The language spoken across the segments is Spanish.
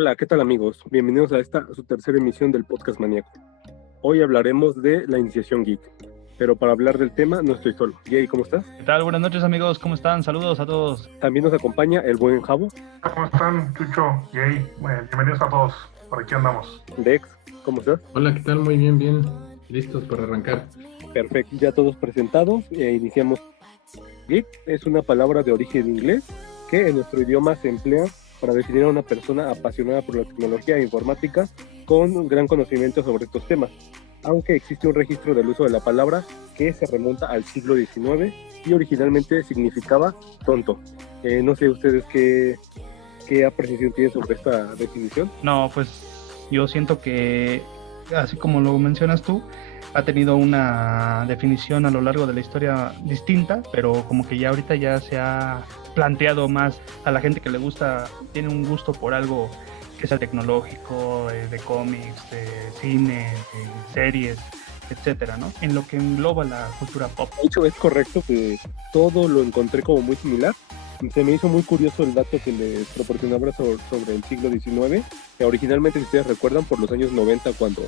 Hola, ¿qué tal amigos? Bienvenidos a esta, su tercera emisión del Podcast Maníaco. Hoy hablaremos de la iniciación geek, pero para hablar del tema no estoy solo. Jay, ¿cómo estás? ¿Qué tal? Buenas noches amigos, ¿cómo están? Saludos a todos. También nos acompaña el buen Javo. ¿Cómo están, Chucho? Jay, bienvenidos a todos. Por aquí andamos. Dex, ¿cómo estás? Hola, ¿qué tal? Muy bien, bien. Listos para arrancar. Perfecto, ya todos presentados. Iniciamos. Geek es una palabra de origen inglés que en nuestro idioma se emplea para definir a una persona apasionada por la tecnología e informática con un gran conocimiento sobre estos temas, aunque existe un registro del uso de la palabra que se remonta al siglo XIX y originalmente significaba tonto. No sé ustedes qué apreciación tienen sobre esta definición. No, pues yo siento que, así como lo mencionas tú, ha tenido una definición a lo largo de la historia distinta, pero como que ya ahorita ya se ha planteado más a la gente que le gusta, tiene un gusto por algo que sea tecnológico, de cómics, de cine, de series, etcétera, ¿no? En lo que engloba la cultura pop. De hecho, es correcto que todo lo encontré como muy similar. Se me hizo muy curioso el dato que les proporcionaba sobre el siglo XIX, que originalmente, si ustedes recuerdan, por los años 90, cuando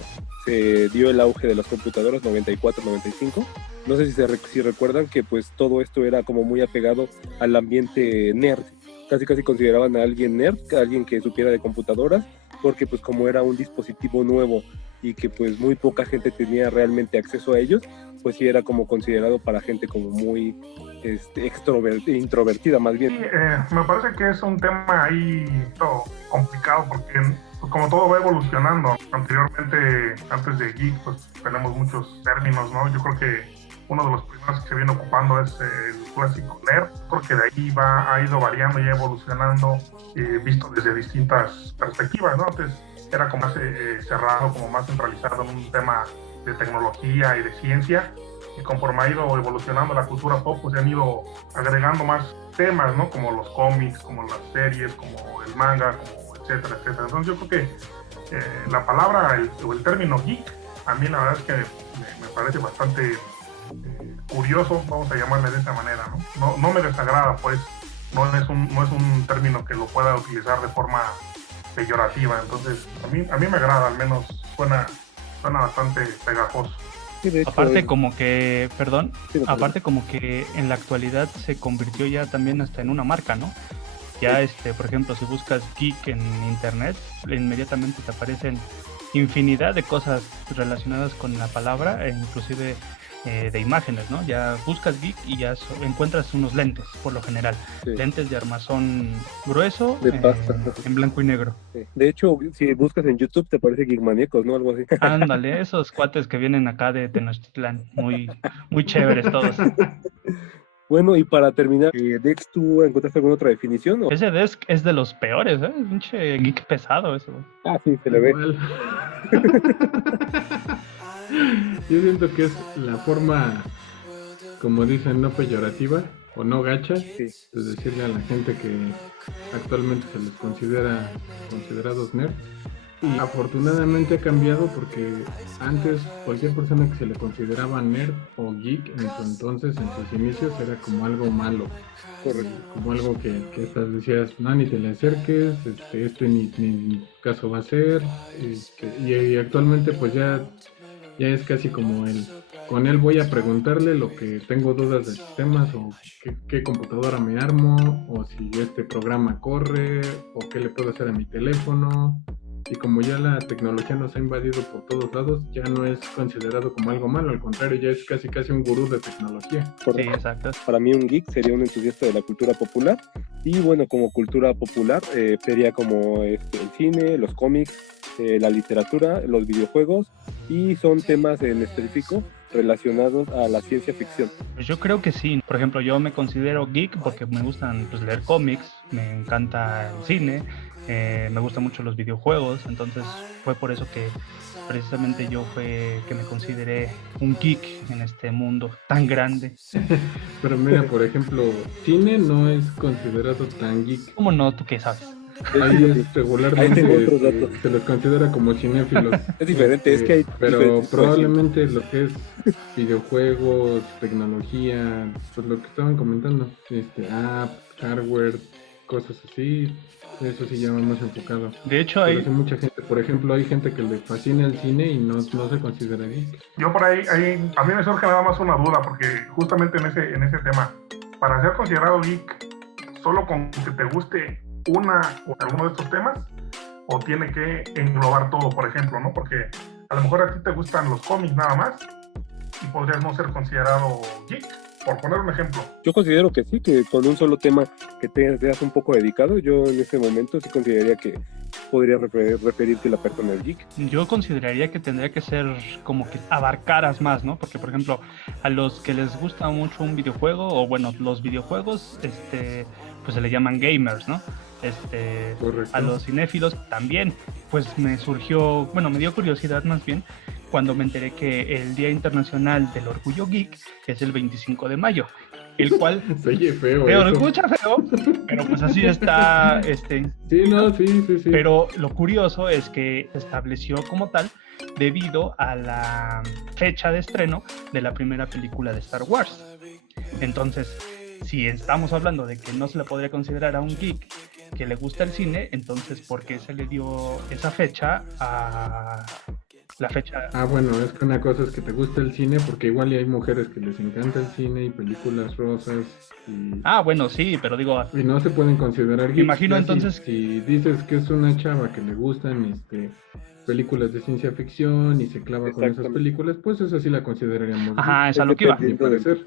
se dio el auge de las computadoras, 94, 95, no sé si recuerdan que pues todo esto era como muy apegado al ambiente nerd. Casi consideraban a alguien nerd, a alguien que supiera de computadoras, porque pues como era un dispositivo nuevo y que pues muy poca gente tenía realmente acceso a ellos, pues sí era como considerado para gente como muy introvertida más bien. Sí, me parece que es un tema ahí complicado porque pues, como todo va evolucionando. Anteriormente, antes de geek, pues tenemos muchos términos, ¿no? Yo creo que uno de los primeros que se viene ocupando es el clásico nerd. Creo que de ahí ha ido variando y evolucionando, visto desde distintas perspectivas, ¿no? Antes era como más cerrado, como más centralizado en un tema de tecnología y de ciencia, y conforme ha ido evolucionando la cultura pop, pues se han ido agregando más temas, ¿no? Como los cómics, como las series, como el manga, como etcétera, etcétera. Entonces yo creo que la palabra o el término geek, a mí la verdad es que me parece bastante curioso, vamos a llamarle de esa manera, ¿no? No me desagrada, pues, no es un término que lo pueda utilizar de forma peyorativa. Entonces a mí me agrada, al menos suena bastante pegajoso. Sí, de hecho, aparte como que, perdón, sí, aparte como que en la actualidad se convirtió ya también hasta en una marca, ¿no? Ya por ejemplo, si buscas geek en internet, inmediatamente te aparecen infinidad de cosas relacionadas con la palabra, e inclusive de imágenes, ¿no? Ya buscas geek y ya encuentras unos lentes, por lo general. Sí. Lentes de armazón grueso, de pasta, en blanco y negro. Sí. De hecho, si buscas en YouTube te parece Geek Maníacos, ¿no? Algo así. Ándale, esos cuates que vienen acá de Tenochtitlán, muy chéveres todos. Bueno, y para terminar, Dex, ¿tú encontraste alguna otra definición? ¿O? Ese Dex es de los peores, ¿eh? Es un geek pesado eso. Ah, sí, se le ve. Yo siento que es la forma, como dicen, no peyorativa o no gacha, sí, de decirle a la gente que actualmente se les considerados nerds. Y afortunadamente ha cambiado porque antes cualquier persona que se le consideraba nerd o geek en su entonces, en sus inicios, era como algo malo. Correcto. Como algo que decías, no, ni te le acerques, esto ni caso va a ser. Y actualmente pues ya es casi como con él voy a preguntarle lo que tengo dudas de sistemas o qué computadora me armo o si este programa corre o qué le puedo hacer a mi teléfono. Y como ya la tecnología nos ha invadido por todos lados, ya no es considerado como algo malo, al contrario, ya es casi un gurú de tecnología. Sí, exacto. Para mí un geek sería un entusiasta de la cultura popular y bueno, como cultura popular sería como el cine, los cómics, la literatura, los videojuegos y son temas en específico relacionados a la ciencia ficción. Pues yo creo que sí. Por ejemplo, yo me considero geek porque me gustan pues, leer cómics, me encanta el cine, me gustan mucho los videojuegos, entonces fue por eso que precisamente que me consideré un geek en este mundo tan grande. Pero mira, por ejemplo, cine no es considerado tan geek. ¿Cómo no? ¿Tú qué sabes? Ahí regularmente se los considera como cinéfilos. Es diferente, es que hay pero probablemente lo que es videojuegos, tecnología, pues lo que estaban comentando, apps, hardware, cosas así, eso sí llama más enfocado. De hecho, Pero hay mucha gente, por ejemplo, hay gente que le fascina el cine y no se considera geek. Yo por ahí, a mí me surge nada más una duda, porque justamente en ese tema, para ser considerado geek, ¿solo con que te guste una o alguno de estos temas? ¿O tiene que englobar todo, por ejemplo, ¿no? Porque a lo mejor a ti te gustan los cómics nada más y podrías no ser considerado geek, por poner un ejemplo. Yo considero que sí, que con un solo tema que te seas un poco dedicado, yo en este momento sí consideraría que podría referirte a la persona del geek. Yo consideraría que tendría que ser como que abarcaras más, ¿no? Porque, por ejemplo, a los que les gusta mucho un videojuego, o bueno, los videojuegos, pues se le llaman gamers, ¿no? A los cinéfilos también, pues me dio curiosidad más bien, cuando me enteré que el Día Internacional del Orgullo Geek es el 25 de mayo, el cual se oye feo, escucha feo, pero pues así está, sí, no, sí. Pero lo curioso es que se estableció como tal debido a la fecha de estreno de la primera película de Star Wars. Entonces, si estamos hablando de que no se le podría considerar a un geek que le gusta el cine, entonces ¿por qué se le dio esa fecha a la fecha? Bueno, es que una cosa es que te gusta el cine, porque igual hay mujeres que les encanta el cine y películas rosas y... bueno, sí, pero digo... Y no se pueden considerar geeks. Me imagino entonces... Si dices que es una chava que le gustan películas de ciencia ficción y se clava con esas películas, pues eso sí la consideraríamos. Ajá, es a lo que iba.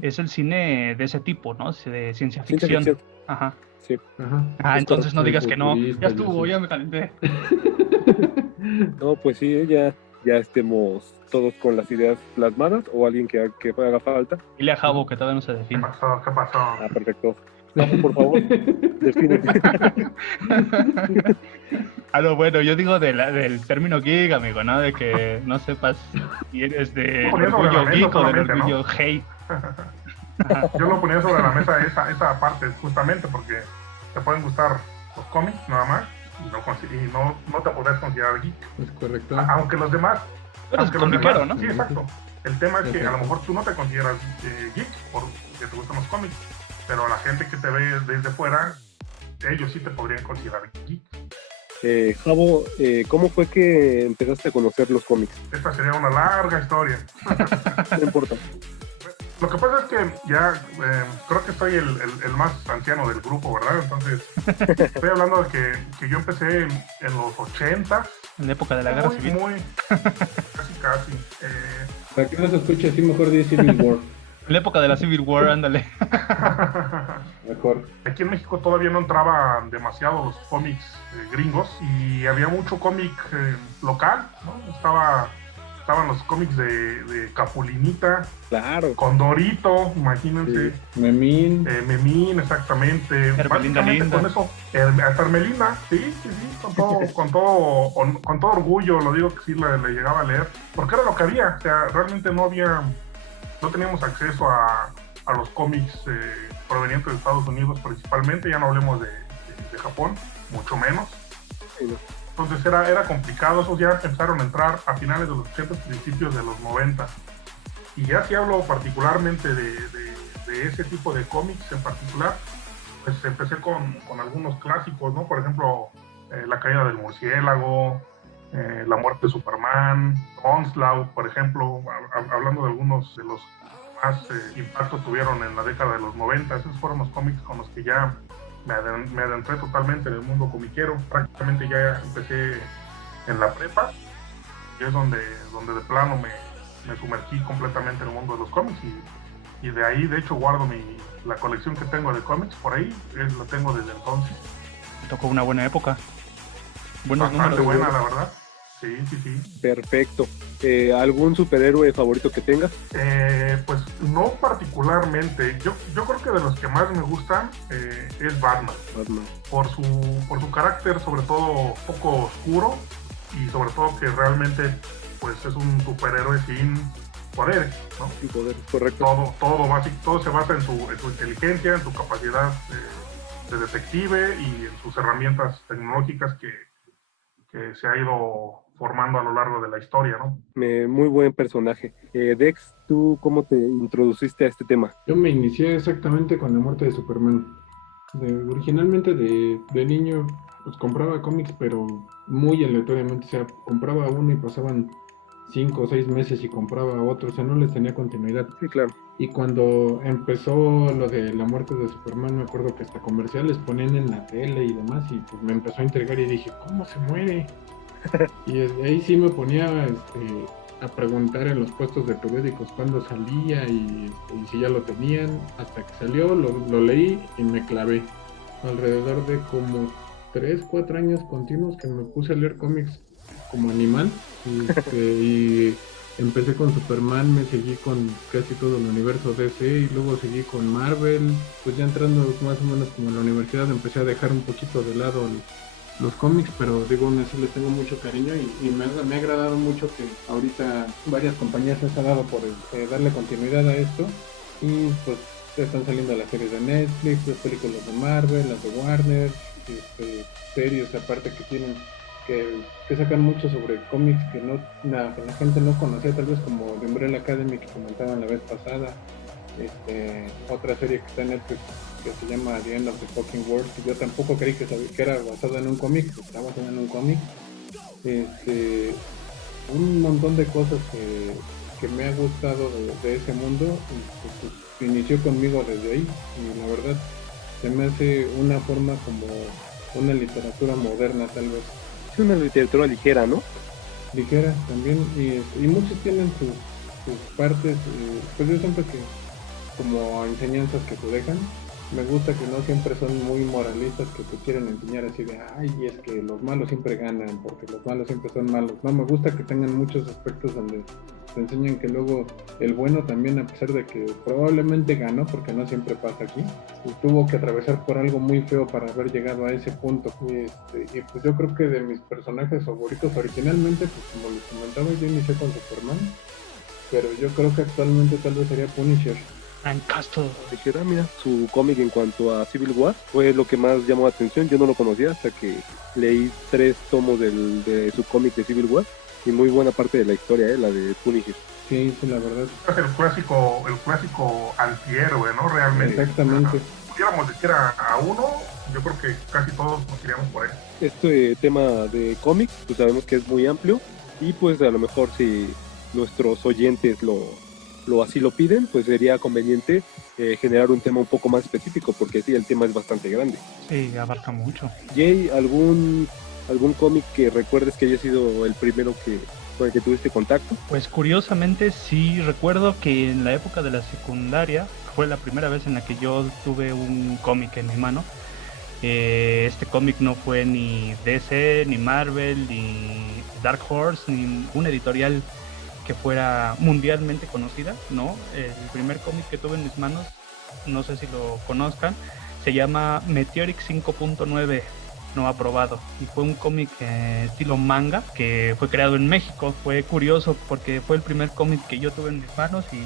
Es el cine de ese tipo, ¿no? De ciencia ficción. Ajá. Sí. Ajá. Entonces no digas que no. Ya estuvo, ya me calenté. No, pues sí, ya estemos todos con las ideas plasmadas o alguien que haga falta. Dile a Javo que todavía no se define. ¿Qué pasó? Perfecto. Javo, por favor, defínete. Bueno, yo digo del término geek, amigo, ¿no? De que no sepas si eres de orgullo geek o del orgullo, ¿no? Hate. Yo lo ponía sobre la mesa esa parte, justamente porque te pueden gustar los cómics nada más y no te podrás considerar geek. Es correcto. Aunque los demás... Pero es comiquero, ¿no? Sí, exacto. El tema es que a lo mejor tú no te consideras geek porque te gustan los cómics, pero la gente que te ve desde fuera, ellos sí te podrían considerar geek. Javo, ¿cómo fue que empezaste a conocer los cómics? Esta sería una larga historia. No importa. Lo que pasa es que ya creo que soy el más anciano del grupo, ¿verdad? Entonces, estoy hablando de que yo empecé en los 80. En la época de la guerra civil. Casi. Para que no se escuche así, mejor di Civil War. En la época de la Civil War, ándale. Mejor. Aquí en México todavía no entraban demasiado los cómics gringos y había mucho cómic local, ¿no? Estaban los cómics de Capulinita, claro, Condorito, imagínense. Sí. Memín. Memín, exactamente. Hermelinda Linda. Con eso, Hermelinda, sí, con todo orgullo, lo digo que sí le llegaba a leer, porque era lo que había, o sea, realmente no teníamos acceso a los cómics provenientes de Estados Unidos principalmente, ya no hablemos de Japón, mucho menos. Sí, no. Entonces era complicado, esos ya empezaron a entrar a finales de los 80, principios de los 90. Y ya si hablo particularmente de ese tipo de cómics en particular, pues empecé con algunos clásicos, ¿no? Por ejemplo, La caída del murciélago, La muerte de Superman, Onslaught, por ejemplo, hablando de algunos de los más impacto tuvieron en la década de los 90. Esos fueron los cómics con los que ya me adentré totalmente en el mundo comiquero. Prácticamente ya empecé en la prepa y es donde de plano me sumergí completamente en el mundo de los cómics y de ahí de hecho guardo la colección que tengo de cómics por ahí, la tengo desde entonces. Me tocó una buena época. Buenos Bastante números. buena, la verdad. Sí. Perfecto. ¿Algún superhéroe favorito que tengas? Pues no particularmente. Yo creo que de los que más me gustan es Batman. Por su carácter, sobre todo poco oscuro, y sobre todo que realmente pues es un superhéroe sin poderes, ¿no? Sin poderes, correcto. Todo se basa en su inteligencia, en su capacidad de detective y en sus herramientas tecnológicas que se ha ido formando a lo largo de la historia, ¿no? Muy buen personaje. Dex, ¿tú cómo te introduciste a este tema? Yo me inicié exactamente con la muerte de Superman. Originalmente de niño, pues compraba cómics, pero muy aleatoriamente, o sea, compraba uno y pasaban 5 o 6 meses y compraba otro, o sea, no les tenía continuidad. Sí, claro. Y cuando empezó lo de la muerte de Superman, me acuerdo que hasta comerciales ponían en la tele y demás, y pues me empezó a intrigar y dije, ¿cómo se muere? Y desde ahí sí me ponía a preguntar en los puestos de periódicos cuándo salía y si ya lo tenían. Hasta que salió, lo leí y me clavé. Alrededor de como 3, 4 años continuos que me puse a leer cómics como animal. Y empecé con Superman, me seguí con casi todo el universo DC y luego seguí con Marvel. Pues ya entrando más o menos como en la universidad empecé a dejar un poquito de lado los cómics, pero digo, aún así les tengo mucho cariño y me ha agradado mucho que ahorita varias compañías se han dado por darle continuidad a esto y pues están saliendo las series de Netflix, las películas de Marvel, las de Warner, series aparte que tienen que sacan mucho sobre cómics que la gente no conocía, tal vez como The Umbrella Academy que comentaban la vez pasada, otra serie que está en Netflix que se llama The End of the Fucking World, que yo tampoco creí que era basada en un cómic, pues está basada en un cómic. Un montón de cosas que me ha gustado de ese mundo y pues, inició conmigo desde ahí y la verdad se me hace una forma como una literatura moderna tal vez. Es una literatura ligera, ¿no? Ligera también y muchos tienen sus partes, pues yo siempre que como enseñanzas que te dejan, me gusta que no siempre son muy moralistas que te quieren enseñar así de ay, es que los malos siempre ganan porque los malos siempre son malos. No, me gusta que tengan muchos aspectos donde te enseñan que luego el bueno también, a pesar de que probablemente ganó, porque no siempre pasa aquí, y tuvo que atravesar por algo muy feo para haber llegado a ese punto. Y pues yo creo que de mis personajes favoritos originalmente, pues como les comentaba, yo inicié con Superman, pero yo creo que actualmente tal vez sería Punisher. Dijera, mira, su cómic en cuanto a Civil War fue lo que más llamó la atención. Yo no lo conocía hasta que leí 3 tomos de su cómic de Civil War y muy buena parte de la historia, la de Punisher. Sí, la verdad. Es el clásico antihéroe, ¿no? Realmente. Exactamente. Si pudiéramos decir a uno, yo creo que casi todos nos iríamos por él. Este tema de cómics, pues sabemos que es muy amplio y pues a lo mejor si nuestros oyentes así lo piden, pues sería conveniente generar un tema un poco más específico, porque sí, el tema es bastante grande. Sí, abarca mucho. Jay, ¿algún cómic que recuerdes que haya sido el primero con el que tuviste contacto? Pues curiosamente sí recuerdo que en la época de la secundaria fue la primera vez en la que yo tuve un cómic en mi mano. Este cómic no fue ni DC, ni Marvel, ni Dark Horse, ni una editorial que fuera mundialmente conocida, ¿no? El primer cómic que tuve en mis manos, no sé si lo conozcan, se llama Meteoric 5.9 no aprobado, y fue un cómic estilo manga que fue creado en México. Fue curioso porque fue el primer cómic que yo tuve en mis manos y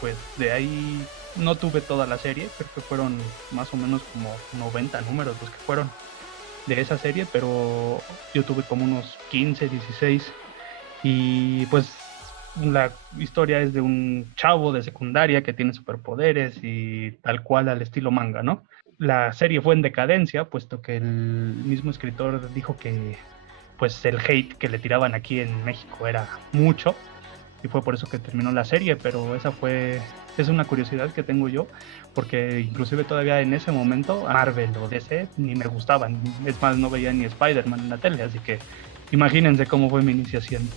pues de ahí no tuve toda la serie, creo que fueron más o menos como 90 números los que fueron de esa serie, pero yo tuve como unos 15, 16 y pues la historia es de un chavo de secundaria que tiene superpoderes y tal cual al estilo manga, ¿no? La serie fue en decadencia, puesto que el mismo escritor dijo que pues el hate que le tiraban aquí en México era mucho y fue por eso que terminó la serie, pero es una curiosidad que tengo yo, porque inclusive todavía en ese momento Marvel o DC ni me gustaban, es más, no veía ni Spider-Man en la tele, así que imagínense cómo fue mi iniciación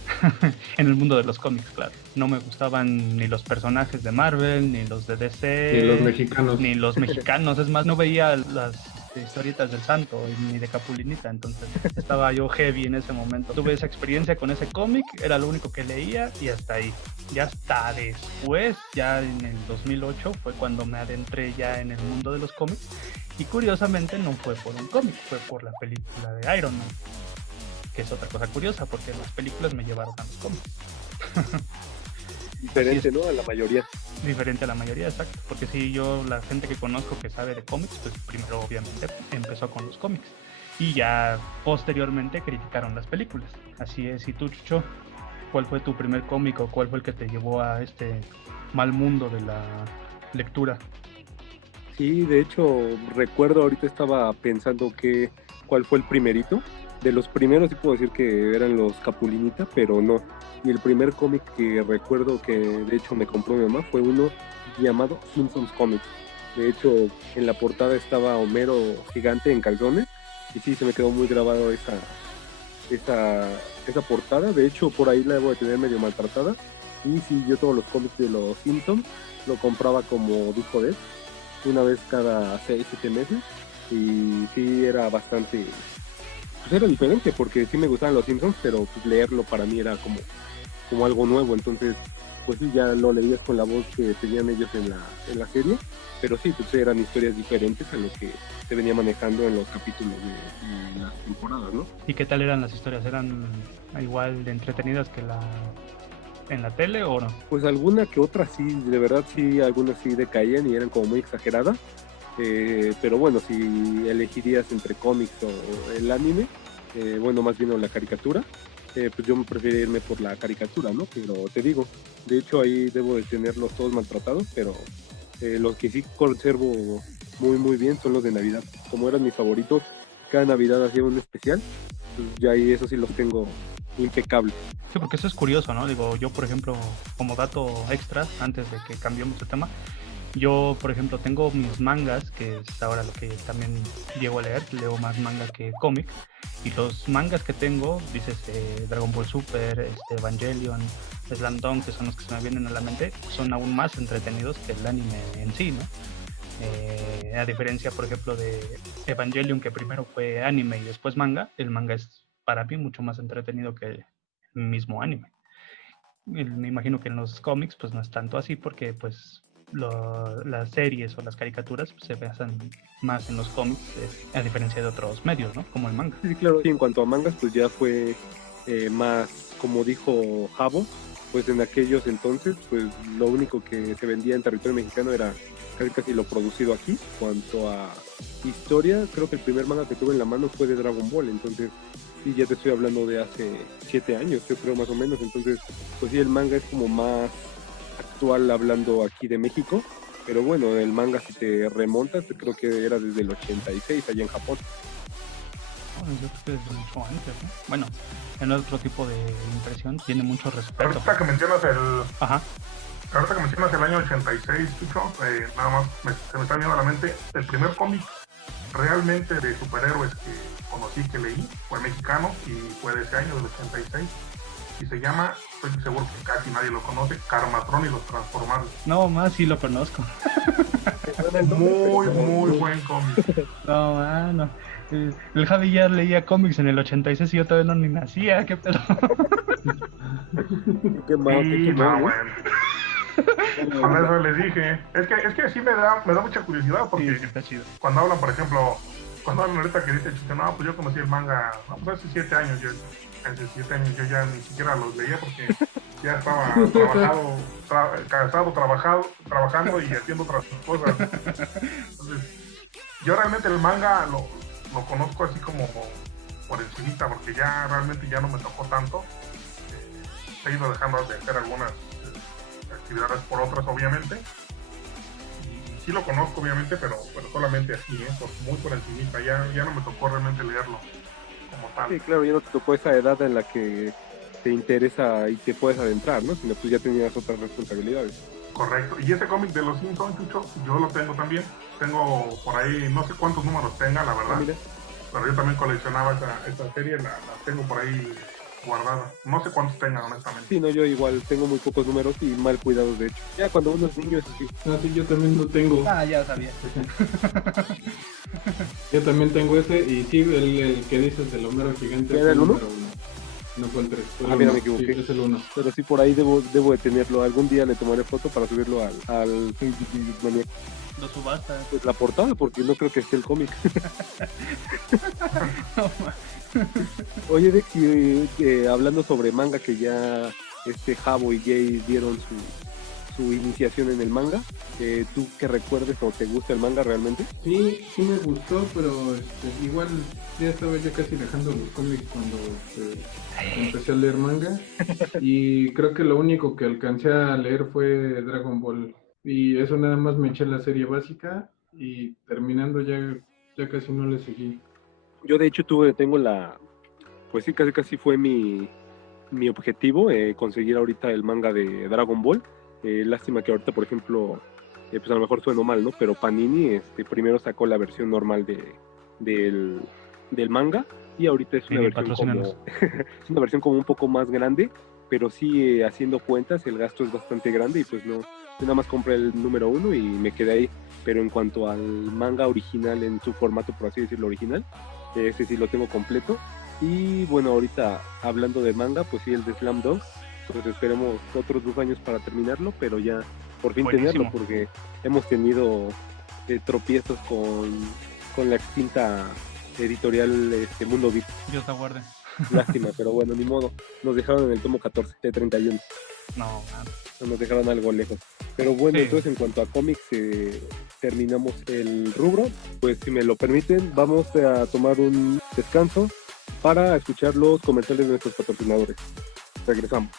en el mundo de los cómics, claro. No me gustaban ni los personajes de Marvel, ni los de DC. Ni los mexicanos. Es más, no veía las historietas del Santo ni de Capulinita, entonces estaba yo heavy en ese momento. Tuve esa experiencia con ese cómic, era lo único que leía y hasta ahí. Ya hasta después, ya en el 2008, fue cuando me adentré ya en el mundo de los cómics. Y curiosamente no fue por un cómic, fue por la película de Iron Man. Que es otra cosa curiosa, porque las películas me llevaron a los cómics. Diferente, ¿no? A la mayoría. Diferente a la mayoría, exacto. Porque si yo, la gente que conozco que sabe de cómics, pues primero obviamente empezó con los cómics. Y ya posteriormente criticaron las películas. Así es. ¿Y tú, Chucho? ¿Cuál fue tu primer cómic o cuál fue el que te llevó a este mal mundo de la lectura? Sí, de hecho, recuerdo, ahorita estaba pensando cuál fue el primerito. De los primeros sí puedo decir que eran los Capulinita, pero no. Y el primer cómic que recuerdo que de hecho me compró mi mamá fue uno llamado Simpsons Comics. De hecho, en la portada estaba Homero gigante en calzones y sí, se me quedó muy grabado esa portada. De hecho, por ahí la debo de tener medio maltratada. Y sí, yo todos los cómics de los Simpsons lo compraba como disco de una vez cada 6-7 meses. Y sí, era bastante... Pues era diferente porque sí me gustaban los Simpsons, pero pues leerlo para mí era como algo nuevo. Entonces, pues sí, ya lo leías con la voz que tenían ellos en la serie. Pero sí, pues eran historias diferentes a lo que se venía manejando en los capítulos de las temporadas, ¿no? ¿Y qué tal eran las historias? ¿Eran igual de entretenidas que en la tele o no? Pues alguna que otra sí, de verdad sí, algunas sí decaían y eran como muy exageradas. Pero bueno, si elegirías entre cómics o el anime, bueno, más bien o la caricatura, pues yo me preferiría irme por la caricatura, ¿no? Pero te digo, de hecho ahí debo de tenerlos todos maltratados, pero los que sí conservo muy muy bien son los de Navidad. Como eran mis favoritos, cada Navidad hacía un especial, pues ya ahí eso sí los tengo impecables. Sí, porque eso es curioso, ¿no? Digo, yo por ejemplo, como dato extra, antes de que cambiemos de tema, yo, por ejemplo, tengo mis mangas, que es ahora lo que también llego a leer, leo más manga que cómic, y los mangas que tengo, dices Dragon Ball Super, Evangelion, Slam Dunk, que son los que se me vienen a la mente, son aún más entretenidos que el anime en sí, ¿no? A diferencia, por ejemplo, de Evangelion, que primero fue anime y después manga, el manga es para mí mucho más entretenido que el mismo anime. Me imagino que en los cómics pues no es tanto así porque pues las series o las caricaturas pues, se basan más en los cómics, a diferencia de otros medios, ¿no? Como el manga. Sí, claro. Y en cuanto a mangas, pues ya fue más, como dijo Javo, pues en aquellos entonces, pues lo único que se vendía en territorio mexicano era casi lo producido aquí. En cuanto a historia, creo que el primer manga que tuve en la mano fue de Dragon Ball, entonces sí, ya te estoy hablando de hace 7 años, yo creo más o menos. Entonces, pues sí, el manga es como más actual hablando aquí de México, pero bueno, el manga si te remontas, creo que era desde el 86 allá en Japón. Bueno, yo creo que desde mucho antes, ¿no? Bueno, en otro tipo de impresión tiene mucho respeto. Ahorita que mencionas Ajá. Ahorita que mencionas el año 86, Chucho, nada más se me está viendo a la mente el primer cómic realmente de superhéroes que conocí, que leí, fue mexicano y fue de ese año, del 86, y se llama, estoy seguro que casi nadie lo conoce, Karmatron y los Transformados. No, más sí lo conozco. Muy buen cómic. No. El Javi ya leía cómics en el 86 y yo todavía no ni nacía, qué pedo. Qué mal, Sí, no, bueno. Con eso les dije. Es que sí me da mucha curiosidad porque Sí, está chido. cuando hablan, por ejemplo, cuando hablan ahorita que dice Chico, no, pues yo conocí el manga, no, pues hace 7 años, hace 7 años yo ya ni siquiera los leía porque ya estaba trabajando y haciendo otras cosas. Entonces, yo realmente el manga lo conozco así como por encimita, porque ya realmente ya no me tocó tanto. He ido dejando de hacer algunas actividades por otras, obviamente. Y sí lo conozco, obviamente, pero solamente así, muy por encimita. Ya no me tocó realmente leerlo como tal. Sí, claro, ya no te tocó esa edad en la que te interesa y te puedes adentrar, ¿no? Sino pues ya tenías otras responsabilidades. Correcto. Y ese cómic de los Simpsons, Chucho, yo lo tengo también. Tengo por ahí, no sé cuántos números tenga, la verdad. Mira. Pero yo también coleccionaba esa serie, la tengo por ahí guardada. No sé cuántos tengan, honestamente. Sí, no, yo igual tengo muy pocos números y mal cuidados, de hecho. Ya cuando uno es niño es así. No, sí, yo también lo tengo. Ya sabía. Yo también tengo ese, y sí, el que dices del Homero gigante. ¿Era el 1? No fue el 3. Mira, me equivoqué. Sí, es el 1. Pero sí, por ahí debo de tenerlo. Algún día le tomaré foto para subirlo al Facebook Maníaco. Lo subasta. Pues la portada, porque no creo que esté el cómic. Oye, Dex, hablando sobre manga, que ya Javo y Jay dieron su iniciación en el manga, ¿tú qué recuerdes o te gusta el manga realmente? Sí me gustó, pero igual ya estaba yo casi dejando los cómics cuando empecé a leer manga, y creo que lo único que alcancé a leer fue Dragon Ball, y eso nada más me eché la serie básica, y terminando ya casi no le seguí. Yo de hecho tengo pues sí, casi fue mi objetivo, conseguir ahorita el manga de Dragon Ball. Lástima que ahorita, por ejemplo, pues a lo mejor sueno mal, ¿no? Pero Panini primero sacó la versión normal del manga, y ahorita es una versión es una versión como un poco más grande, pero sí, haciendo cuentas, el gasto es bastante grande, y pues no, yo nada más compré el número 1 y me quedé ahí. Pero en cuanto al manga original, en su formato, por así decirlo, original, ese sí lo tengo completo. Y bueno, ahorita hablando de manga, pues sí, el de Slam Dunk, pues esperemos otros 2 años para terminarlo, pero ya por fin tenerlo, porque hemos tenido tropiezos con la extinta editorial Mundo Beat. Dios te guarde. Lástima, pero bueno, ni modo. Nos dejaron en el tomo 14 de 31. No, man. Nos dejaron algo lejos. Pero bueno, sí. Entonces en cuanto a cómics, terminamos el rubro. Pues si me lo permiten, vamos a tomar un descanso para escuchar los comerciales de nuestros patrocinadores. Regresamos.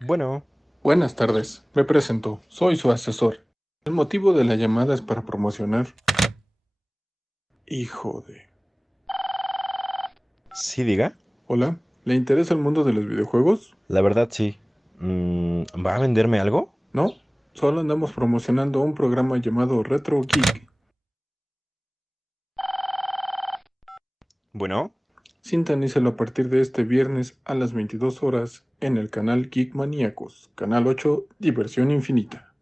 Bueno. Buenas tardes, me presento, soy su asesor. El motivo de la llamada es para promocionar... Hijo de... Sí, diga. Hola, ¿le interesa el mundo de los videojuegos? La verdad sí. ¿Va a venderme algo? No, solo andamos promocionando un programa llamado Retro Geek. Bueno. Sintonícelo a partir de este viernes a las 22 horas en el canal Geek Maníacos, Canal 8, Diversión Infinita.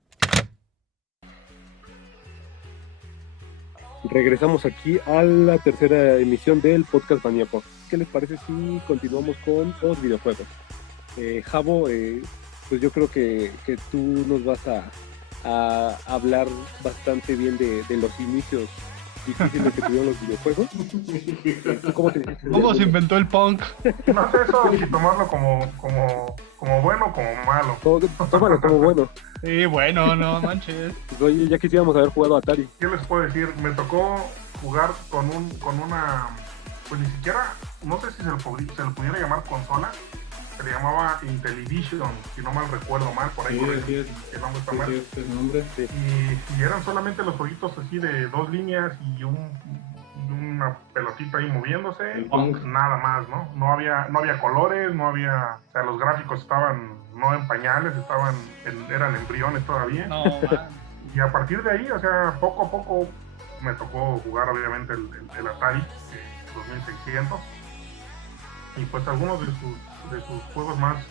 Regresamos aquí a la tercera emisión del Podcast Maníaco. ¿Qué les parece si continuamos con los videojuegos? Javo, pues yo creo que tú nos vas a hablar bastante bien de los inicios difíciles que tuvieron los videojuegos. ¿Cómo se inventó el punk? No sé eso si tomarlo como bueno o como malo. Tómalo como bueno. Sí, bueno, no manches. Pues, oye, ya quisiéramos haber jugado a Atari. ¿Qué les puedo decir? Me tocó jugar con una, pues ni siquiera, no sé si se lo pudiera llamar consola. Se le llamaba Intellivision, si no mal recuerdo mal, por ahí el nombre está mal. Sí. Y eran solamente los jueguitos así de 2 líneas y una pelotita ahí moviéndose, nada más, ¿no? No había colores, o sea, los gráficos estaban no en pañales, eran embriones todavía. No, man. Y a partir de ahí, o sea, poco a poco me tocó jugar obviamente el Atari 2600, y pues algunos de sus juegos más,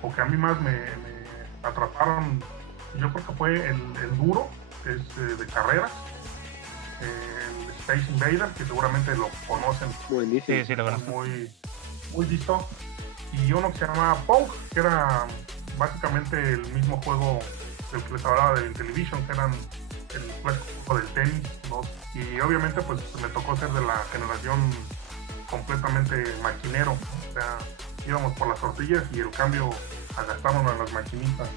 o que a mí más me atraparon, yo creo que fue el Duro, que es de carreras, el Space Invader, que seguramente lo conocen. Buenísimo. Sí, lo conozco. Muy visto. Y uno que se llama Pong, que era básicamente el mismo juego del que les hablaba de Intellivision, que eran el clásico del tenis, ¿no? Y obviamente pues me tocó ser de la generación completamente maquinero, o sea, íbamos por las tortillas y el cambio agastaron a las maquinitas.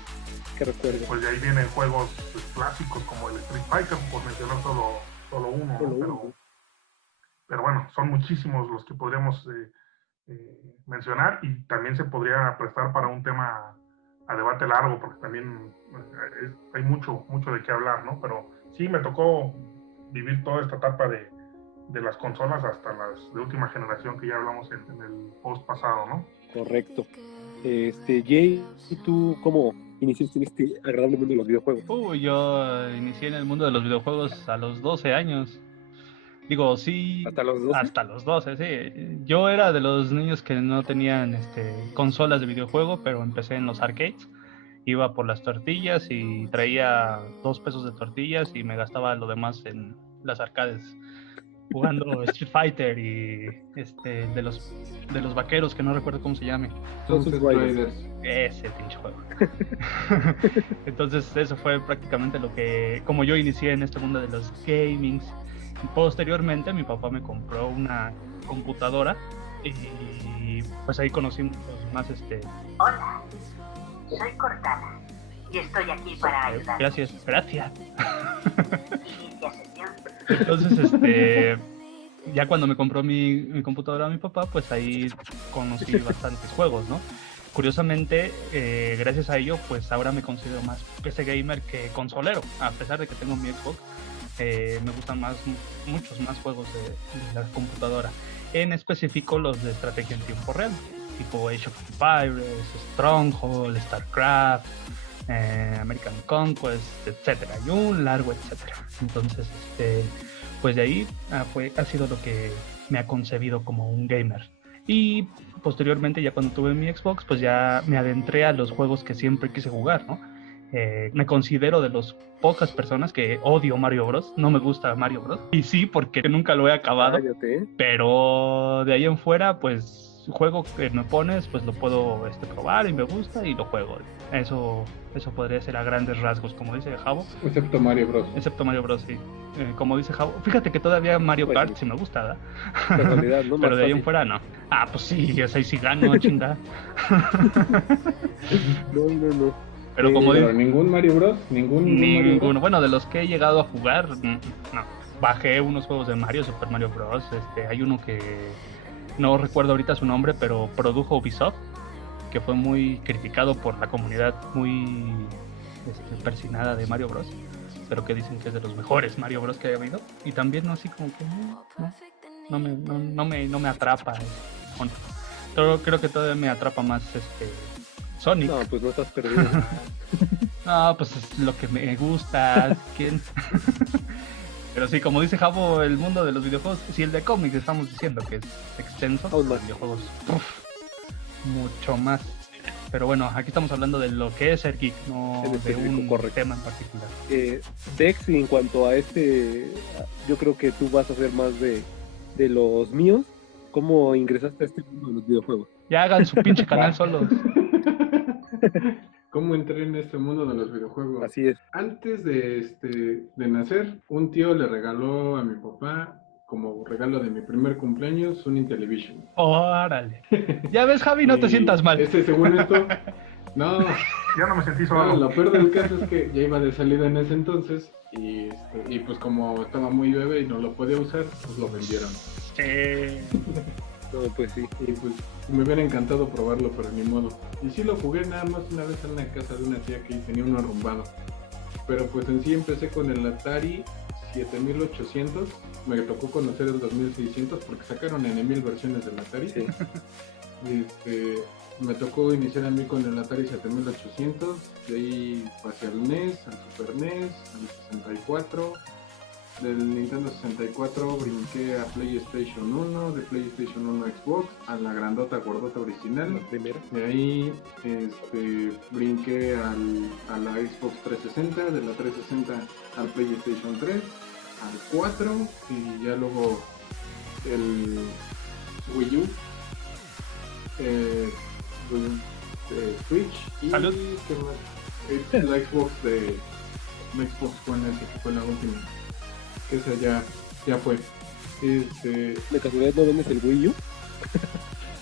Que recuerdo. Pues de ahí vienen juegos clásicos como el Street Fighter, por mencionar solo uno, ¿no? Pero bueno, son muchísimos los que podríamos mencionar, y también se podría prestar para un tema a debate largo, porque también hay mucho de qué hablar, ¿no? Pero sí, me tocó vivir toda esta etapa de las consolas hasta las de última generación, que ya hablamos en el post pasado, ¿no? Correcto. Jay, ¿y tú cómo iniciaste en este agradable mundo de los videojuegos? Yo inicié en el mundo de los videojuegos a los 12 años. Digo, sí. ¿Hasta los 12? Hasta los 12, sí. Yo era de los niños que no tenían consolas de videojuego, pero empecé en los arcades. Iba por las tortillas y traía 2 pesos de tortillas y me gastaba lo demás en las arcades, jugando Street Fighter y de los vaqueros, que no recuerdo cómo se llame. Sunset Riders. Ese pinche juego. Entonces eso fue prácticamente como yo inicié en este mundo de los gamings. Posteriormente mi papá me compró una computadora y pues ahí conocimos más Hola, soy Cortana y estoy aquí para ayudar. Gracias. Inicia sesión. Entonces ya cuando me compró mi computadora mi papá, pues ahí conocí bastantes juegos, ¿no? Curiosamente, gracias a ello, pues ahora me considero más PC gamer que consolero. A pesar de que tengo mi Xbox, me gustan muchos más juegos de la computadora. En específico los de estrategia en tiempo real, tipo Age of Empires, Stronghold, StarCraft, American Conquest, etcétera, y un largo etcétera. Entonces, pues de ahí ha sido lo que me ha concebido como un gamer. Y posteriormente, ya cuando tuve mi Xbox, pues ya me adentré a los juegos que siempre quise jugar, ¿no? Me considero de las pocas personas que odio Mario Bros. No me gusta Mario Bros. Y sí, porque nunca lo he acabado. Pero de ahí en fuera, pues juego que me pones, pues lo puedo probar y me gusta y lo juego. Eso podría ser a grandes rasgos, como dice Javo. Excepto Mario Bros. Excepto Mario Bros, sí. Como dice Javo. Fíjate que todavía Mario Kart sí me gusta, ¿verdad? Realidad, ¿no? Pero de ahí en fuera no. Ah, pues sí, o sea, y si gano, chingada. No. Pero como pero ningún Mario Bros, ninguno. Bueno, de los que he llegado a jugar, no. Bajé unos juegos de Mario, Super Mario Bros. Hay uno que no recuerdo ahorita su nombre, pero produjo Ubisoft, que fue muy criticado por la comunidad muy persinada de Mario Bros. Pero que dicen que es de los mejores Mario Bros que haya habido. Y también así como que no me atrapa. Creo que todavía me atrapa más Sonic. No, pues no estás perdido. No, pues es lo que me gusta. ¿Quién? Pero sí, como dice Javo, el mundo de los videojuegos, si el de cómics estamos diciendo que es extenso, los videojuegos mucho más. Pero bueno, aquí estamos hablando de lo que es ser geek, no de un tema en particular. Dex, en cuanto a yo creo que tú vas a ser más de los míos. ¿Cómo ingresaste a este mundo de los videojuegos? Ya hagan su pinche canal solos. ¿Cómo entré en este mundo de los videojuegos? Así es. Antes de nacer, un tío le regaló a mi papá, como regalo de mi primer cumpleaños, un Intellivision. Órale. Ya ves, Javi, no te sientas mal. Según esto, no. Ya no me sentí solo. No, lo peor del caso es que ya iba de salida en ese entonces y pues como estaba muy bebé y no lo podía usar, pues lo vendieron. No, pues sí. Y pues me hubiera encantado probarlo, pero ni modo. Y sí lo jugué nada más una vez en una casa de una tía que tenía uno arrumbado. Pero pues en sí empecé con el Atari 7800. Me tocó conocer el 2600 porque sacaron en 1000 versiones del Atari. Sí. Me tocó iniciar a mí con el Atari 7800. De ahí pasé al NES, al Super NES, al 64. Del Nintendo 64 brinqué a PlayStation 1, de PlayStation 1 a Xbox, a la grandota gordota original. La primera. De ahí brinqué a la Xbox 360, de la 360 al PlayStation 3, al 4 y ya luego el Wii U, Switch y ¿qué más? La Xbox One S, que fue la última. Que esa ya fue. ¿De casualidad no vendes el Wii U?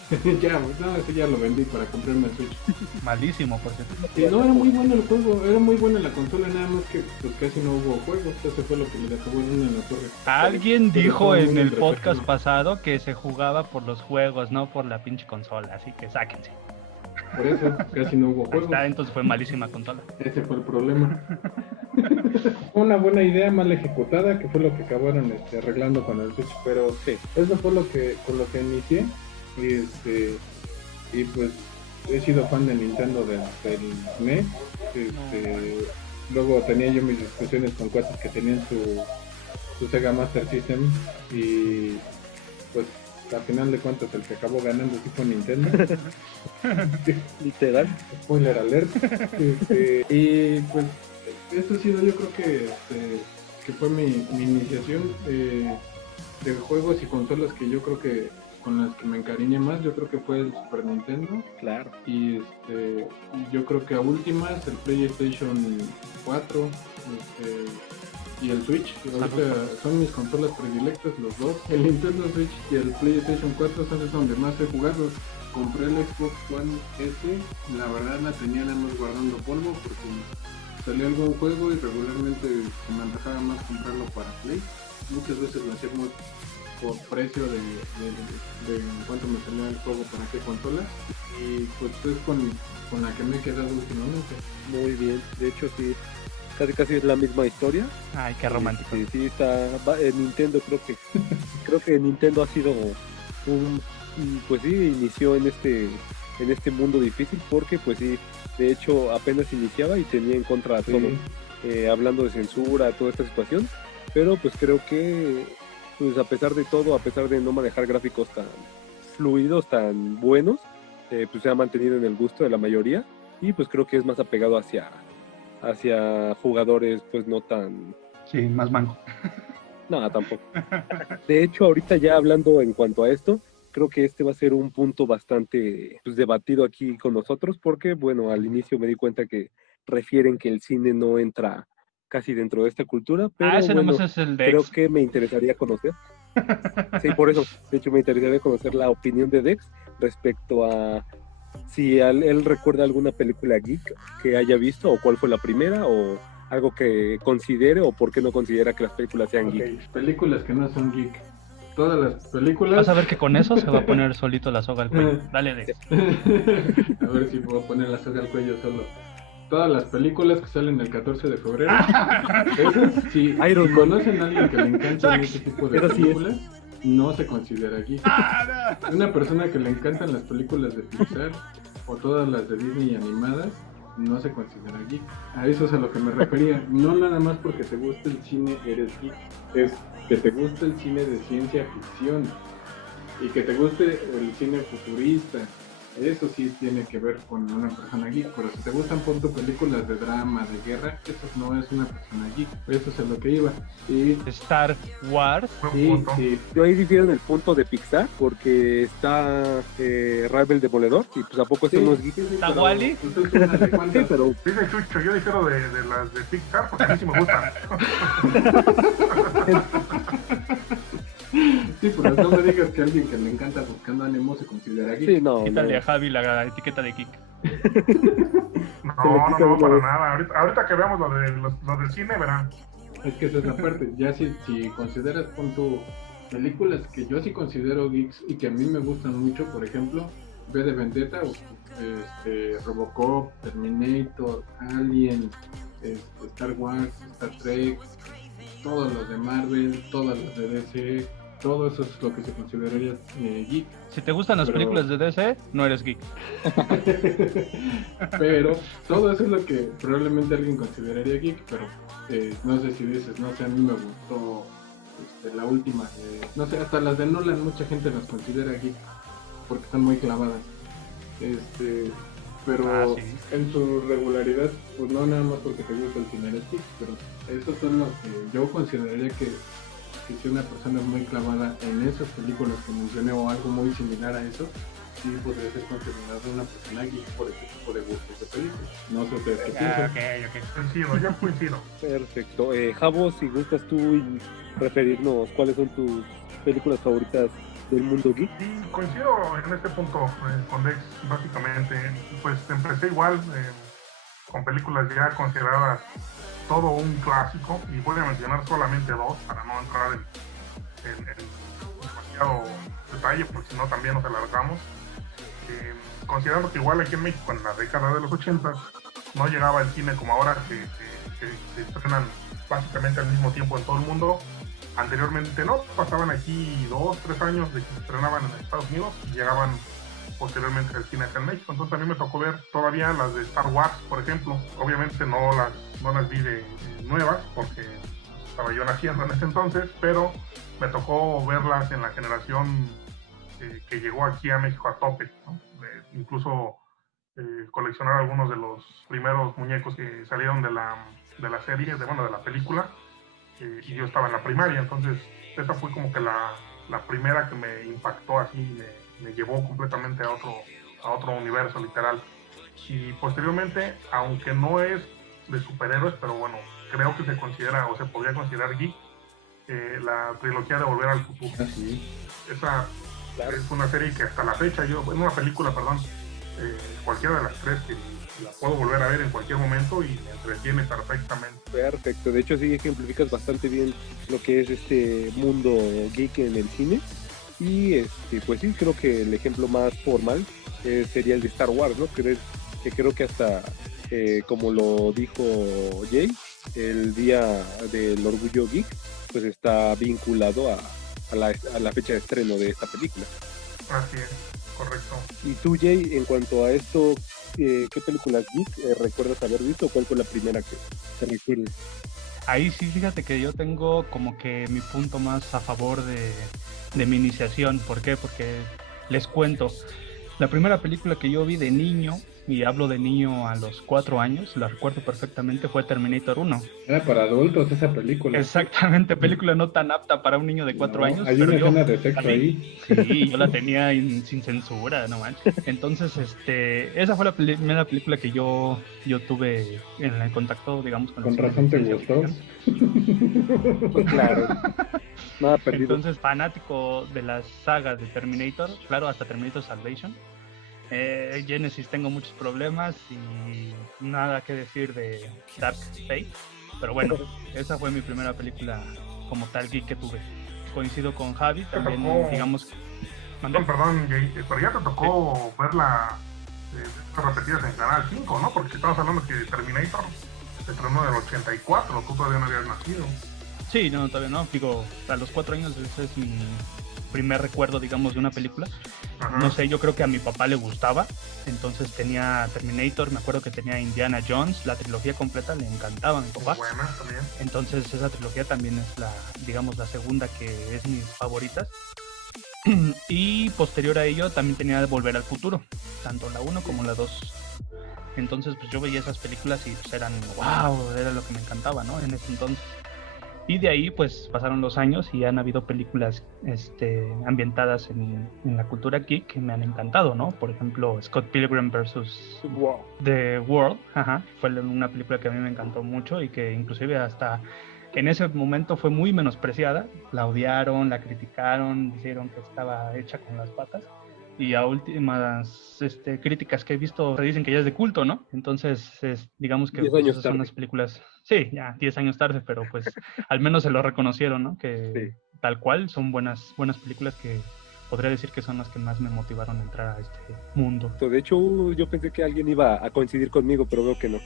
Ese ya lo vendí para comprarme el Switch. Malísimo, por cierto. Y no, era muy bueno el juego, era muy buena la consola, nada más que pues casi no hubo juegos. Eso fue lo que le acabó dando en la torre. Alguien dijo en el podcast pasado que se jugaba por los juegos, no por la pinche consola, así que sáquense. Por eso, casi no hubo juegos. Entonces fue malísima consola. Ese fue el problema. Fue una buena idea mal ejecutada, que fue lo que acabaron arreglando con el Switch, pero sí, eso fue con lo que inicié. Y pues he sido fan de Nintendo del NES. Luego tenía yo mis discusiones con cuates que tenían su Sega Master System y pues al final de cuentas el que acabó ganando sí fue Nintendo. Literal. Spoiler alert. Y pues esto ha sido, yo creo que fue mi iniciación de juegos y consolas que yo creo que con las que me encariñé más. Yo creo que fue el Super Nintendo. Claro. Y yo creo que a últimas el PlayStation 4 y el Switch. Ahorita son mis consolas predilectas los dos. El Nintendo Switch y el PlayStation 4 son donde más he jugado. Compré el Xbox One S, la verdad la tenía nada más guardando polvo porque salía algún juego y regularmente se me antojaba más comprarlo para Play. Muchas veces lo hacíamos por precio de en cuánto me salía el juego para qué consola, y pues es con la que me he quedado últimamente. Muy bien, de hecho sí, casi es la misma historia. Ay, qué romántico. Sí, está Nintendo, creo que Nintendo ha sido pues sí, inició en este mundo difícil, porque pues sí, de hecho apenas iniciaba y tenía en contra a todo, hablando de censura, toda esta situación, pero pues creo que pues a pesar de todo, a pesar de no manejar gráficos tan fluidos, tan buenos, pues se ha mantenido en el gusto de la mayoría, y pues creo que es más apegado hacia jugadores pues no tan... Sí, más manco. No, tampoco. De hecho, ahorita ya hablando en cuanto a esto, creo que este va a ser un punto bastante pues, debatido aquí con nosotros, porque bueno, al inicio me di cuenta que refieren que el cine no entra casi dentro de esta cultura, pero ese bueno, nomás es el Dex. creo que me interesaría conocer. Sí, por eso, de hecho me interesaría conocer la opinión de Dex respecto a si él recuerda alguna película geek que haya visto, o cuál fue la primera, o algo que considere, o por qué no considera que las películas sean geek. Películas que no son geek. Todas las películas... Vas a ver que con eso se va a poner solito la soga al cuello. Dale, Dex. A ver si puedo poner la soga al cuello solo. Todas las películas que salen el 14 de febrero. Esas, si conocen a alguien que le encantan ese tipo de películas, no se considera geek. Una persona que le encantan las películas de Pixar o todas las de Disney animadas, no se considera geek. A eso es a lo que me refería. No nada más porque te guste el cine eres geek, es que te guste el cine de ciencia ficción y que te guste el cine futurista. Eso sí tiene que ver con una persona geek, pero si te gustan películas de drama, de guerra, eso no es una persona geek. Eso es a lo que iba. Y Star Wars. sí. Yo ahí difiero en el punto de Pixar, porque está Rebel Demoledor, y pues a poco estamos geek. ¿Está Wall-E? Sí, pero Dice Chucho, yo difiero de las de Pixar porque a mí sí me gustan. Sí, pero no me digas que alguien que le encanta Buscando a Nemo se considera geek. sí, no. Quítale a Javi la etiqueta de geek. No, para nada. Ahorita que veamos lo del cine, verán. Es que esa es la parte. Ya si consideras con tu películas que yo sí considero geeks y que a mí me gustan mucho, por ejemplo, V de Vendetta, Robocop, Terminator, Alien, Star Wars, Star Trek, todos los de Marvel, todas las de DC, todo eso es lo que se consideraría geek. Si te gustan las películas de DC, no eres geek. Pero todo eso es lo que probablemente alguien consideraría geek, pero no sé si dices, no sé, a mí me gustó la última, no sé, hasta las de Nolan mucha gente las considera geek porque están muy clavadas, pero sí. en su regularidad, pues no nada más porque te gusta el cine eres geek, pero esos son los que yo consideraría que si una persona es muy clavada en esas películas que mencioné o algo muy similar a eso, sí podría ser considerada una persona geek por ese tipo de gustos de películas. No sé ustedes qué piensan. Yo coincido. Perfecto. Javo, si gustas tú referirnos cuáles son tus películas favoritas del mundo geek. Sí, coincido en este punto con Dex, básicamente. Pues empecé igual con películas ya consideradas todo un clásico, y voy a mencionar solamente dos para no entrar en demasiado detalle, porque si no también nos alargamos. Considerando que igual aquí en México en la década de los 80 no llegaba el cine como ahora, que se estrenan básicamente al mismo tiempo en todo el mundo. Anteriormente no, pasaban aquí 2-3 años de que se estrenaban en Estados Unidos y llegaban posteriormente al cine acá en México. Entonces a mí me tocó ver todavía las de Star Wars, por ejemplo. Obviamente no las vi de nuevas porque estaba yo naciendo en ese entonces, pero me tocó verlas en la generación que llegó aquí a México a tope, ¿no? Incluso coleccionar algunos de los primeros muñecos que salieron de la serie, de la película, y yo estaba en la primaria. Entonces esa fue como que la primera que me impactó así, me llevó completamente a otro universo literal. Y posteriormente, aunque no es de superhéroes, pero bueno, creo que se considera o se podría considerar geek, la trilogía de Volver al Futuro. Esa es una serie que hasta la fecha una película, cualquiera de las tres que la puedo volver a ver en cualquier momento y me entretiene perfectamente. Perfecto, de hecho sí ejemplificas bastante bien lo que es este mundo geek en el cine. Y pues sí, creo que el ejemplo más formal sería el de Star Wars, ¿no? Que creo que hasta, como lo dijo Jay, el día del orgullo geek, pues está vinculado a la fecha de estreno de esta película. Así es, correcto. Y tú, Jay, en cuanto a esto, ¿qué películas geek recuerdas haber visto? ¿Cuál fue la primera que te recuerdes? Ahí sí, fíjate que yo tengo como que mi punto más a favor de mi iniciación. ¿Por qué? Porque les cuento, la primera película que yo vi de niño, y hablo de niño a los 4 años, la recuerdo perfectamente, fue Terminator 1. Era para adultos esa película. Exactamente, película no tan apta para un niño de 4 años. Hay una escena de sexo ahí. Sí, yo la tenía sin censura, no manches. Entonces, esa fue la primera película que yo tuve en el contacto, digamos, con razón te gustó. Pues claro. Nada perdido. Entonces, fanático de las sagas de Terminator, claro, hasta Terminator Salvation. Genesis tengo muchos problemas y nada que decir de Dark Fate, pero bueno, esa fue mi primera película como tal geek que tuve. Coincido con Javi, también digamos... Perdón, Jay, pero ya te tocó verla repetidas en Canal 5, ¿no? Porque estabas hablando que Terminator se estrenó en el 84, tú todavía no habías nacido. Sí, no, todavía no, digo, a los 4 años ese es mi primer recuerdo, digamos, de una película. Ajá. No sé, yo creo que a mi papá le gustaba, entonces tenía Terminator, me acuerdo que tenía Indiana Jones, la trilogía completa le encantaba a mi papá. Buena, también. Entonces esa trilogía también es la segunda que es mis favoritas. Y posterior a ello también tenía Volver al Futuro, tanto la 1 como la 2. Entonces pues yo veía esas películas y pues eran, wow, era lo que me encantaba, ¿no? En ese entonces. Y de ahí pues pasaron los años y han habido películas ambientadas en la cultura geek que me han encantado, ¿no? Por ejemplo, Scott Pilgrim vs. The World, fue una película que a mí me encantó mucho y que inclusive hasta en ese momento fue muy menospreciada. La odiaron, la criticaron, dijeron que estaba hecha con las patas. Y a últimas críticas que he visto dicen que ya es de culto, ¿no? Entonces, digamos que pues, esas son las películas, sí, ya 10 años tarde, pero pues al menos se lo reconocieron, ¿no? Que sí, tal cual son buenas películas que podría decir que son las que más me motivaron a entrar a este mundo. De hecho, yo pensé que alguien iba a coincidir conmigo, pero veo que no.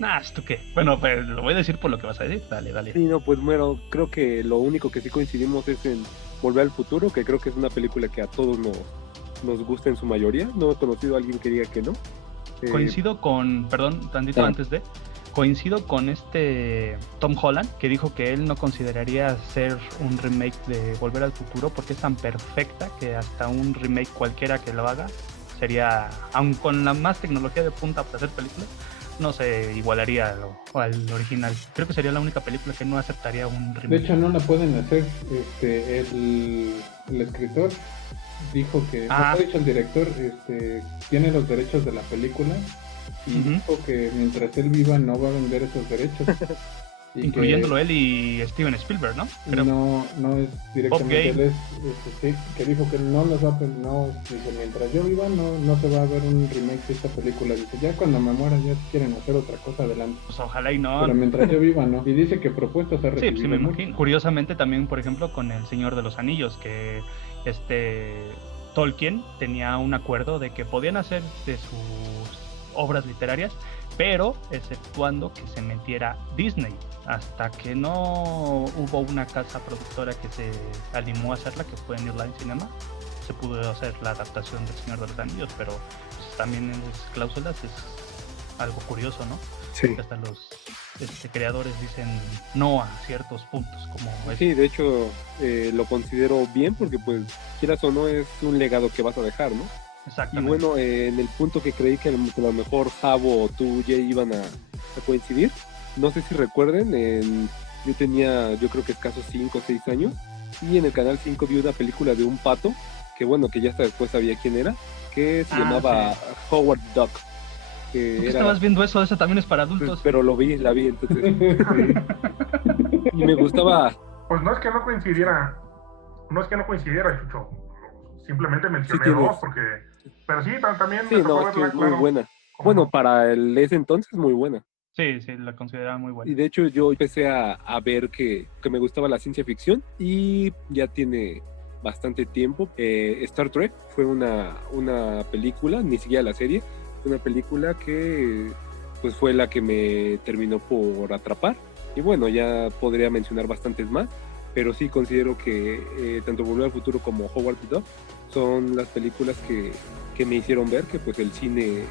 Nah, ¿tú qué? Bueno, pues lo voy a decir por lo que vas a decir, dale. Sí, no, pues bueno, creo que lo único que sí coincidimos es en Volver al Futuro, que creo que es una película que a todos nos gusta en su mayoría. No he conocido a alguien que diga que no. Coincido con, perdón, tantito antes de, coincido con Tom Holland, que dijo que él no consideraría hacer un remake de Volver al Futuro porque es tan perfecta que hasta un remake cualquiera que lo haga sería, aun con la más tecnología de punta para hacer películas, no se igualaría al original. Creo que sería la única película que no aceptaría un remake. De hecho no la pueden hacer, el escritor dijo que, ha dicho el director, tiene los derechos de la película y dijo que mientras él viva no va a vender esos derechos. Incluyéndolo él y Steven Spielberg, ¿no? Creo. No es directamente él, sí, que dijo que no los va a dice, mientras yo viva no se va a ver un remake de esta película. Dice, ya cuando me muera ya quieren hacer otra cosa adelante. Pues ojalá y no. Pero mientras yo viva no. Y dice que propuestas ha recibido. Sí me imagino. Curiosamente también, por ejemplo, con El Señor de los Anillos, que Tolkien tenía un acuerdo de que podían hacer de sus obras literarias, pero exceptuando que se metiera Disney. Hasta que no hubo una casa productora que se animó a hacerla, que fue New Line Cinema, se pudo hacer la adaptación del Señor de los Anillos, pero pues, también en las cláusulas es algo curioso, ¿no? Sí. Porque hasta los creadores dicen no a ciertos puntos, como sí, de hecho lo considero bien porque pues quieras o no es un legado que vas a dejar, ¿no? Exactamente. Y bueno, en el punto que creí que a lo mejor Javo o tú ya iban a coincidir, no sé si recuerden, yo tenía, yo creo que escasos 5 o 6 años, y en el Canal 5 vi una película de un pato, que bueno, que ya hasta después sabía quién era, que se llamaba Howard Duck. ¿Tú qué estabas viendo eso? Eso también es para adultos. Pero la vi, entonces. Y me gustaba. Pues no es que no coincidiera, Chucho. Simplemente mencioné dos, porque... Pero sí, también... Sí, no, es que es muy buena. Bueno, para ese entonces muy buena. Sí, la consideraba muy buena. Y de hecho yo empecé a ver que me gustaba la ciencia ficción y ya tiene bastante tiempo. Star Trek fue una película, ni siquiera la serie, una película que pues fue la que me terminó por atrapar. Y bueno, ya podría mencionar bastantes más, pero sí considero que tanto Volver al Futuro como Howard the Duck son las películas que me hicieron ver que pues el cine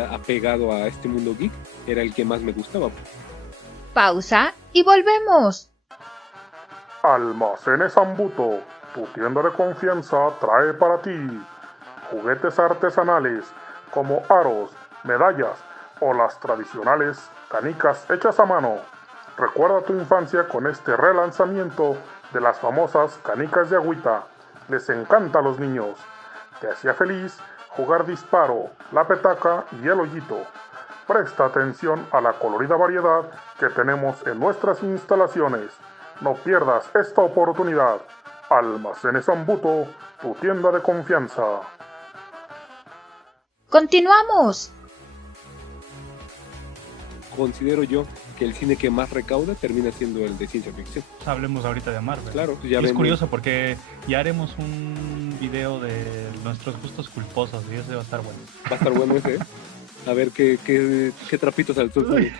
apegado a este mundo geek era el que más me gustaba. Pausa y volvemos. Almacenes Ambuto, tu tienda de confianza, trae para ti juguetes artesanales como aros, medallas o las tradicionales canicas hechas a mano. Recuerda tu infancia con este relanzamiento de las famosas canicas de agüita. Les encanta a los niños. Te hacía feliz jugar disparo, la petaca y el hoyito. Presta atención a la colorida variedad que tenemos en nuestras instalaciones. No pierdas esta oportunidad. Almacenes Ambuto, tu tienda de confianza. Continuamos. Considero yo que el cine que más recauda termina siendo el de ciencia ficción. Hablemos ahorita de Marvel. Claro, ya es curioso porque ya haremos un video de nuestros gustos culposos y ese va a estar bueno. Va a estar bueno ese, ¿eh? A ver qué trapitos al sol sale.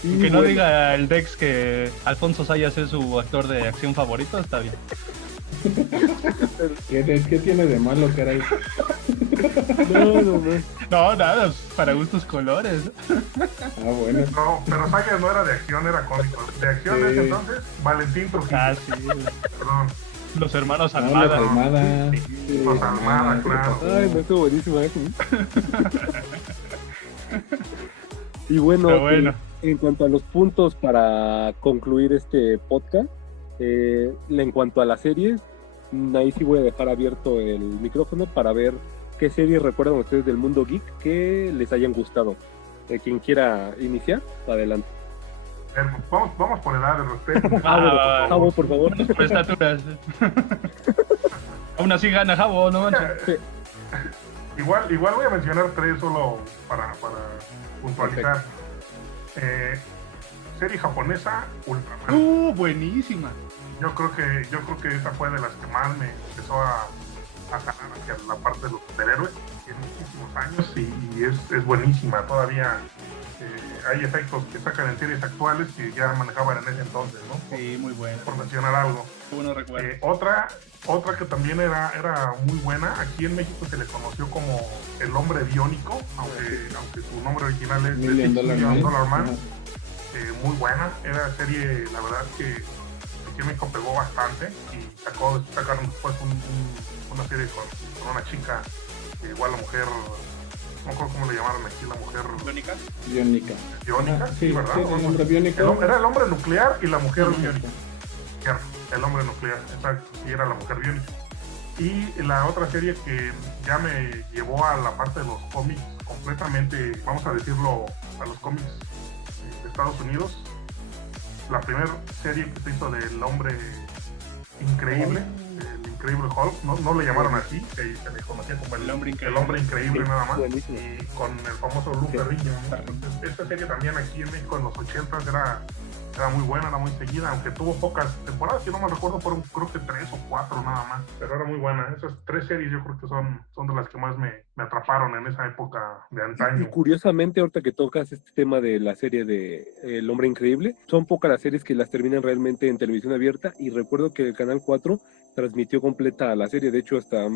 Que no diga el Dex que Alfonso Sayas es su actor de acción favorito, está bien. ¿Qué tiene de malo, caray? No, nada, para gustos colores. Bueno. No, pero Sayas no era de acción, era cómico. De acción Sí. es entonces Valentín Trujillo. Sí. Perdón. Los hermanos Almada. Los Almada, claro. Ay, no, estuvo buenísima eso. Y bueno, en cuanto a los puntos para concluir este podcast, en cuanto a las series, ahí sí voy a dejar abierto el micrófono para ver qué series recuerdan ustedes del mundo geek que les hayan gustado. Quien quiera iniciar, adelante. Vamos por edad, de respeto. Javo, por favor. Por estaturas. Aún así gana Javo, no manches. Igual voy a mencionar 3 solo para puntualizar. Serie japonesa, Ultraman. Buenísima. Yo creo que esa fue de las que más me empezó a sanar hacia la parte de los superhéroes. Tiene muchísimos años y es buenísima. Todavía hay efectos que sacan en series actuales que ya manejaban en ese entonces, ¿no? Sí, muy buena. Por mencionar algo. Bueno, recuerdo. Otra que también era muy buena, aquí en México se le conoció como El Hombre Biónico, aunque su nombre original es Million Dollar Man. Muy buena, era serie, la verdad que aquí en México pegó bastante y sacaron después una serie con una chica, igual la mujer, no me acuerdo cómo le llamaron aquí, la mujer Biónica. Biónica, sí, ¿verdad? Sí, el hombre biónico. Era el hombre nuclear y la mujer biónica. El hombre nuclear, exacto, y era la mujer biónica. Y la otra serie que ya me llevó a la parte de los cómics completamente, vamos a decirlo, a los cómics de Estados Unidos, la primera serie que se hizo del hombre increíble, el Increíble Hulk, no le llamaron así, se le conocía como el hombre increíble nada más, y con el famoso Lou Ferrigno. Esta serie también aquí en México en los 80s era muy buena, era muy seguida, aunque tuvo pocas temporadas, si no me recuerdo, fueron creo que 3 o 4 nada más, pero era muy buena. Esas 3 series yo creo que son de las que más me atraparon en esa época de antaño. Y curiosamente, ahorita que tocas este tema de la serie de El Hombre Increíble, son pocas las series que las terminan realmente en televisión abierta, y recuerdo que el Canal 4 transmitió completa la serie, de hecho hasta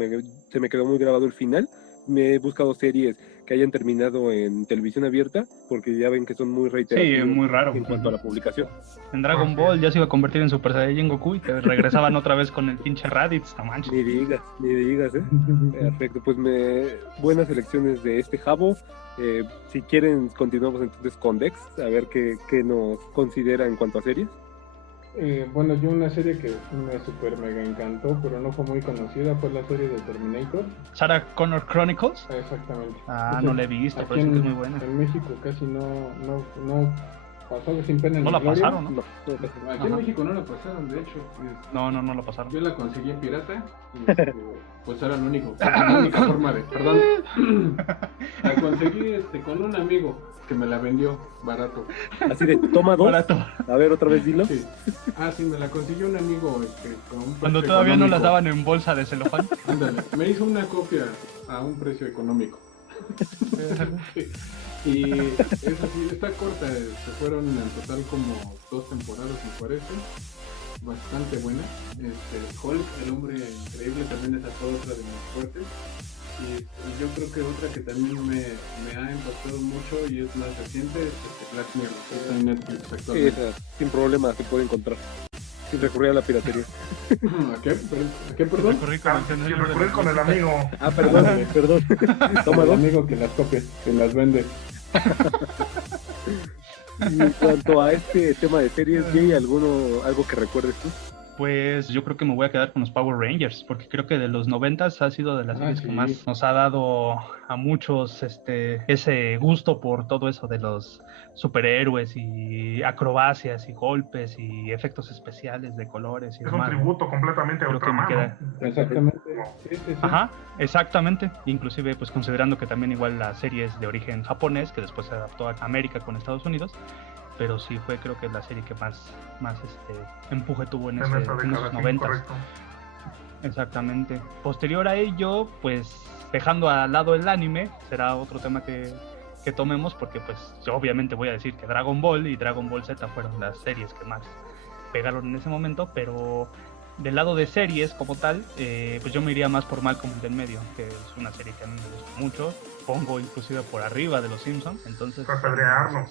se me quedó muy grabado el final. Me he buscado series que hayan terminado en televisión abierta, porque ya ven que son muy reiterativos. Sí, muy raro. En cuanto a la publicación. En Dragon Ball ya se iba a convertir en Super Saiyajin Goku y te regresaban otra vez con el pinche Raditz, no manches. Ni digas, Perfecto, pues buenas elecciones de este Javo. Si quieren, continuamos entonces con Dex, a ver qué nos considera en cuanto a series. Bueno, yo una serie que me super mega encantó, pero no fue muy conocida, fue la serie de Terminator. ¿Sarah Connor Chronicles? Exactamente. No la he visto, pero es muy buena. En México casi no pasó sin pena en No la la gloria. pasaron, ¿no? No, Aquí en México no la pasaron, de hecho. No la pasaron. Yo la conseguí en pirata. Y, pues era la única forma de. Perdón. La conseguí con un amigo que me la vendió barato. así de, toma 2. Barato. A ver, otra vez dilo. Sí. Sí, me la consiguió un amigo con un precio Cuando todavía no las económico. daban en bolsa de celofán. Ándale, me hizo una copia a un precio económico. Y es así, está corta, se fueron en total como 2 temporadas, me parece. Bastante buena. Hulk, el hombre increíble, también es otra de mis fuertes. Y yo creo que otra que también me ha impactado mucho y es más reciente es Black Mirror, que está en Netflix Sí, actualmente. esa, sin problema se puede encontrar. Sin recurrir a la piratería. ¿A qué, perdón? Y recurrir con el amigo. Perdón. Toma El 2. amigo que las copia, que las vende. Y en cuanto a este tema de series, Jay, algo que recuerdes tú? Pues yo creo que me voy a quedar con los Power Rangers, porque creo que de los 90s ha sido de las series sí. que más nos ha dado a muchos ese gusto por todo eso de los superhéroes y acrobacias y golpes y efectos especiales de colores y Es un demás. tributo completamente a Creo que me Ultraman, queda. ¿no? Exactamente. Sí. Ajá, exactamente. Inclusive, pues considerando que también igual la serie es de origen japonés, que después se adaptó a América con Estados Unidos, pero sí fue creo que la serie que más empuje tuvo en, En esa esos década, sí, 90s. correcto. Exactamente. Posterior a ello, pues dejando al lado el anime, será otro tema que tomemos, porque pues yo obviamente voy a decir que Dragon Ball y Dragon Ball Z fueron las series que más pegaron en ese momento, pero del lado de series como tal, pues yo me iría más por Malcolm del medio, que es una serie que a mí me gusta mucho, pongo inclusive por arriba de los Simpsons, entonces Apedrearlo.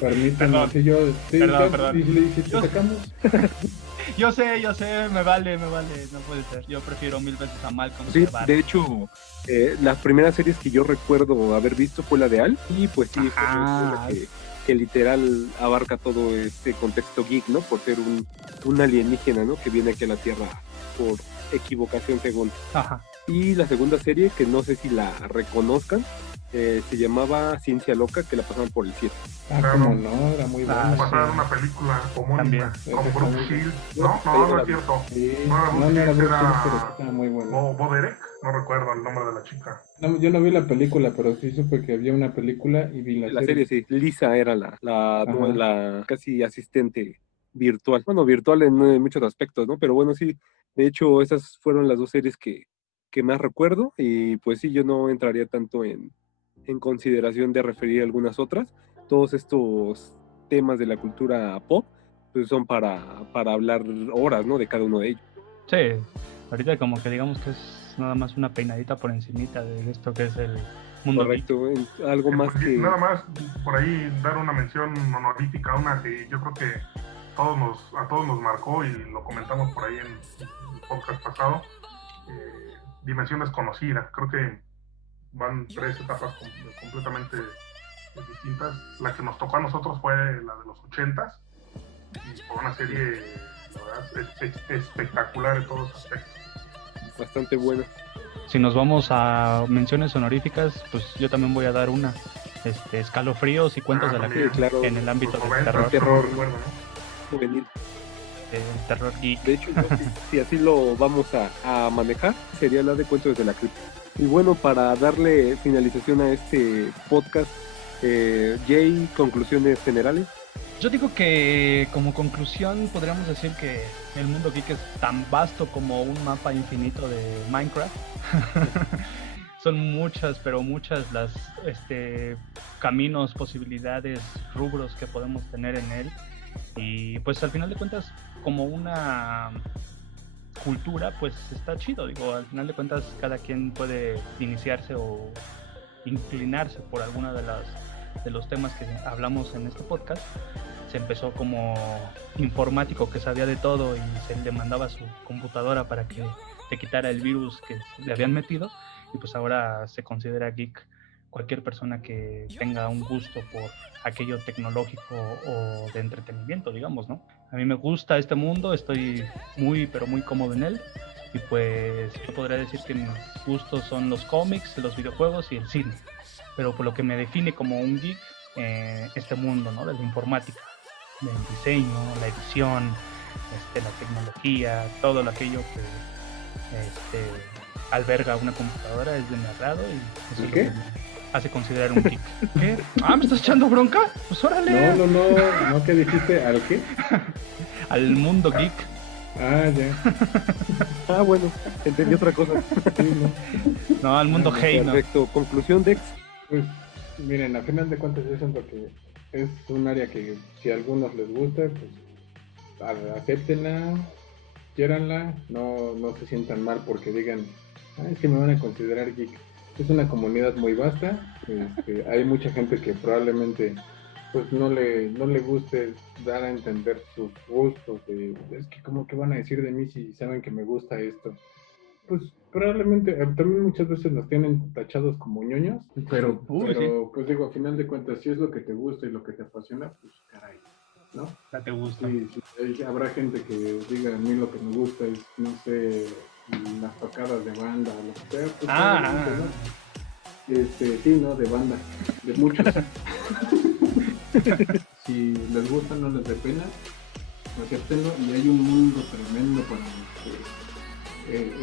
Permítame, Perdón. si yo... Sí, Perdón. Y si te sacamos... Yo sé, me vale, no puede ser. Yo prefiero 1000 veces a Malcolm Sí, que a Bart. de hecho, las primeras series que yo recuerdo haber visto fue la de Al, y pues sí, fue una que literal abarca todo este contexto geek, ¿no? Por ser un alienígena, ¿no? Que viene aquí a la Tierra por equivocación según. Ajá. Y la segunda serie, que no sé si la reconozcan, se llamaba Ciencia Loca, que la pasaban por el 7. Como no, era muy buena. Pasaron una película homónima con Brooke Shields. No es cierto. Sí, No era no Brooke era Shields, Brooke Shields, pero era estaba muy buena. Bo Derek, no recuerdo el nombre de la chica. No, yo no vi la película, pero sí supe que había una película y vi La serie, sí. Lisa era la casi asistente virtual. Bueno, virtual en muchos aspectos, ¿no? Pero bueno, sí, de hecho, esas fueron las dos series que más recuerdo, y pues sí, yo no entraría tanto en consideración de referir a algunas otras. Todos estos temas de la cultura pop pues son para hablar horas, ¿no? De cada uno de ellos. Sí, ahorita como que digamos que es nada más una peinadita por encimita de esto que es el mundo geek. Correcto, algo más que... Nada más por ahí dar una mención honorífica, una que yo creo que a todos nos marcó, y lo comentamos por ahí en el podcast pasado, Dimensión Desconocida. Creo que van 3 etapas completamente distintas. La que nos tocó a nosotros fue la de los 80s, y fue una serie, la verdad, espectacular en todos aspectos. Bastante buena. Si nos vamos a menciones honoríficas, pues yo también voy a dar una. Escalofríos y cuentos de la también, cripta, claro. en el ámbito Los del 90s, terror, recuerdo, ¿no? Juvenil. terror geek. De hecho, si así lo vamos a manejar, sería la de Cuentos desde la Cripta. Y bueno, para darle finalización a este podcast, Jay, conclusiones generales. Yo digo que como conclusión podríamos decir que el mundo geek es tan vasto como un mapa infinito de Minecraft. Son muchas, pero muchas las caminos, posibilidades, rubros que podemos tener en él. Y pues al final de cuentas, como una cultura, pues está chido. Digo, al final de cuentas cada quien puede iniciarse o inclinarse por alguna de los temas que hablamos en este podcast. Se empezó como informático que sabía de todo y se le mandaba su computadora para que le quitara el virus que le habían metido, y pues ahora se considera geek cualquier persona que tenga un gusto por aquello tecnológico o de entretenimiento, digamos, ¿no? A mí me gusta este mundo, estoy muy, pero muy cómodo en él, y pues yo podría decir que mis gustos son los cómics, los videojuegos y el cine, pero por lo que me define como un geek este mundo, ¿no? De la informática, del diseño, la edición, la tecnología, todo aquello que alberga una computadora es de mi agrado y eso es lo que me hace considerar un geek. ¿Qué? ¿Me estás echando bronca? Pues órale. No, ¿qué dijiste? ¿Al qué? Al mundo geek. Ya. Bueno, entendí otra cosa. No, al mundo hey, perfecto. ¿Conclusión, Dex? Pues, miren, a final de cuentas yo siento que es un área que si a algunos les gusta, pues acéptenla, quiéranla, no se sientan mal porque digan, es que me van a considerar geek. Es una comunidad muy vasta, hay mucha gente que probablemente pues no le guste dar a entender sus gustos, es que como que van a decir de mí si saben que me gusta esto. Pues probablemente también muchas veces nos tienen tachados como ñoños, pero sí. Pues digo, a final de cuentas, si es lo que te gusta y lo que te apasiona, pues caray, ¿no? Ya te gusta. Sí, habrá gente que diga, a mí lo que me gusta es, no sé, las tocadas de banda o lo que sea. Pues, ¿no? Sí, ¿no? De banda, de muchos. Si les gusta, no les dé pena, acéptenlo, y hay un mundo tremendo para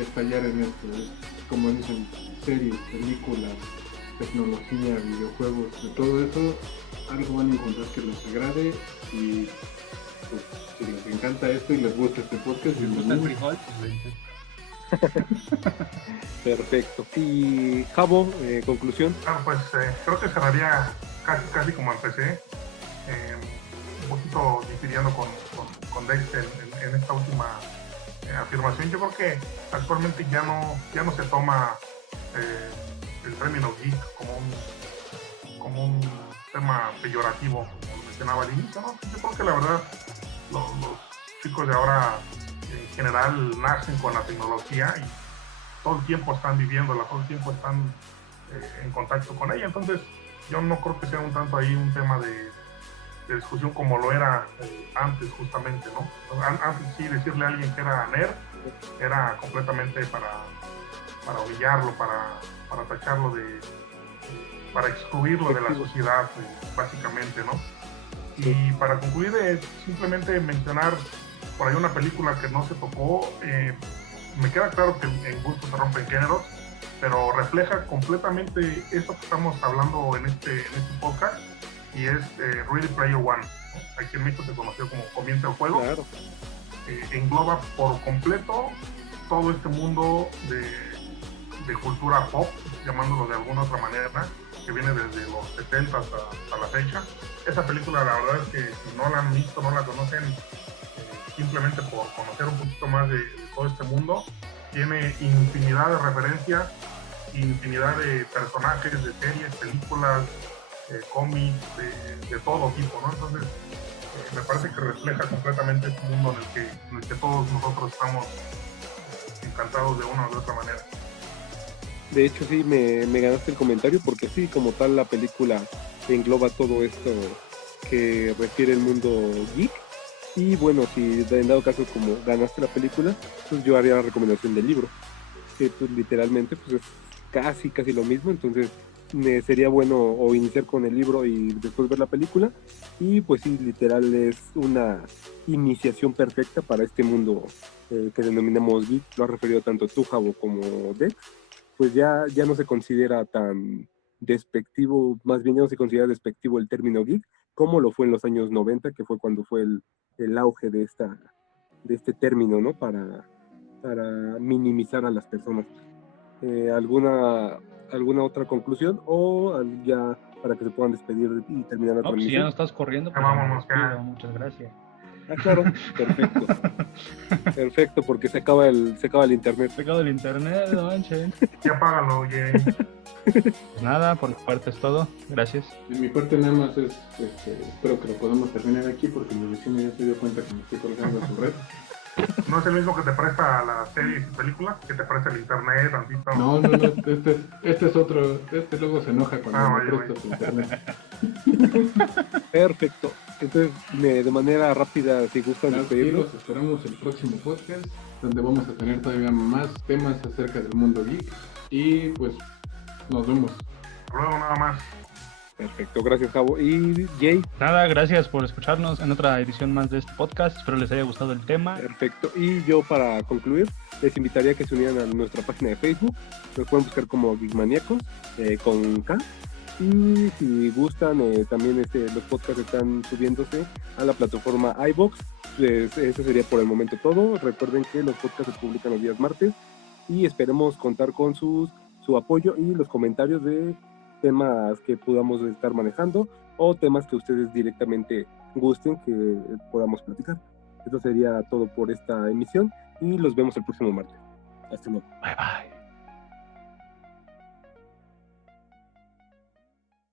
estallar en esto, como dicen, series, películas, tecnología, videojuegos, de todo eso, algo van a encontrar que les agrade, y pues si les encanta esto y les gusta este podcast, si les gusta el frijol, Perfecto. Y Javo, conclusión. Pues creo que cerraría casi como empecé, un poquito difiriendo con Dex en esta última afirmación. Yo creo que actualmente ya no se toma el término geek como un tema peyorativo, como lo mencionaba al inicio, ¿no? Yo creo que la verdad los chicos de ahora en general nacen con la tecnología y todo el tiempo están viviéndola, todo el tiempo están en contacto con ella. Entonces yo no creo que sea un tanto ahí un tema de discusión como lo era antes, justamente, ¿no? Antes sí, decirle a alguien que era nerd era completamente para humillarlo, para tacharlo para excluirlo de la sociedad, básicamente, ¿no? Y para concluir, simplemente mencionar por ahí una película que no se tocó. Me queda claro que en gusto se rompen géneros, pero refleja completamente esto que estamos hablando en este podcast, y es Ready Player One, ¿no? Aquí en México se conoció como Comienza el Juego. Claro. Engloba por completo todo este mundo de cultura pop, llamándolo de alguna otra manera, que viene desde los 70 hasta la fecha. Esa película, la verdad es que si no la han visto, no la conocen, simplemente por conocer un poquito más de todo este mundo, tiene infinidad de referencias, infinidad de personajes, de series, películas, cómics, de todo tipo, ¿no? Entonces me parece que refleja completamente este mundo en el que todos nosotros estamos encantados de una u otra manera. De hecho sí, me ganaste el comentario, porque sí, como tal la película engloba todo esto que refiere el mundo geek. Y bueno, si en dado caso como ganaste la película, pues yo haría la recomendación del libro, que pues literalmente pues es casi lo mismo. Entonces sería bueno o iniciar con el libro y después ver la película, y pues sí, literal es una iniciación perfecta para este mundo que denominamos geek. Lo has referido tanto tú, Javo, como Dex. Pues ya no se considera tan despectivo, más bien ya no se considera despectivo el término geek, como lo fue en los años 90, que fue cuando fue el auge de este término, ¿no? Para minimizar a las personas. ¿Alguna otra conclusión? O ya para que se puedan despedir y terminar la transmisión. Si ya no estás corriendo, pues vámonos, muchas gracias. Claro, perfecto. Perfecto, porque se acaba el internet. Se acaba el internet, no manchen. Ya apágalo, oye. Pues nada, por mi parte es todo. Gracias. De mi parte nada más es, espero que lo podamos terminar aquí, porque mi vecino ya se dio cuenta que me estoy colgando a su red. ¿No es el mismo que te presta las series y películas? ¿Que te presta el internet, tantito? No, este es otro. Este luego se enoja cuando me presta su internet. Perfecto. Entonces, de manera rápida, si gustan despedirlos. Los esperamos el próximo podcast, donde vamos a tener todavía más temas acerca del mundo geek. Y pues, nos vemos. Luego nada más. Perfecto, gracias, Javo. Y Jay. Nada, gracias por escucharnos en otra edición más de este podcast. Espero les haya gustado el tema. Perfecto. Y yo, para concluir, les invitaría a que se unieran a nuestra página de Facebook. Nos pueden buscar como Geekmaniacos, con K. Y si gustan, también los podcasts están subiéndose a la plataforma iVoox. Pues, eso sería por el momento todo. Recuerden que los podcasts se publican los días martes y esperemos contar con su apoyo y los comentarios de temas que podamos estar manejando o temas que ustedes directamente gusten que podamos platicar. Esto sería todo por esta emisión y los vemos el próximo martes. Hasta luego. Bye bye.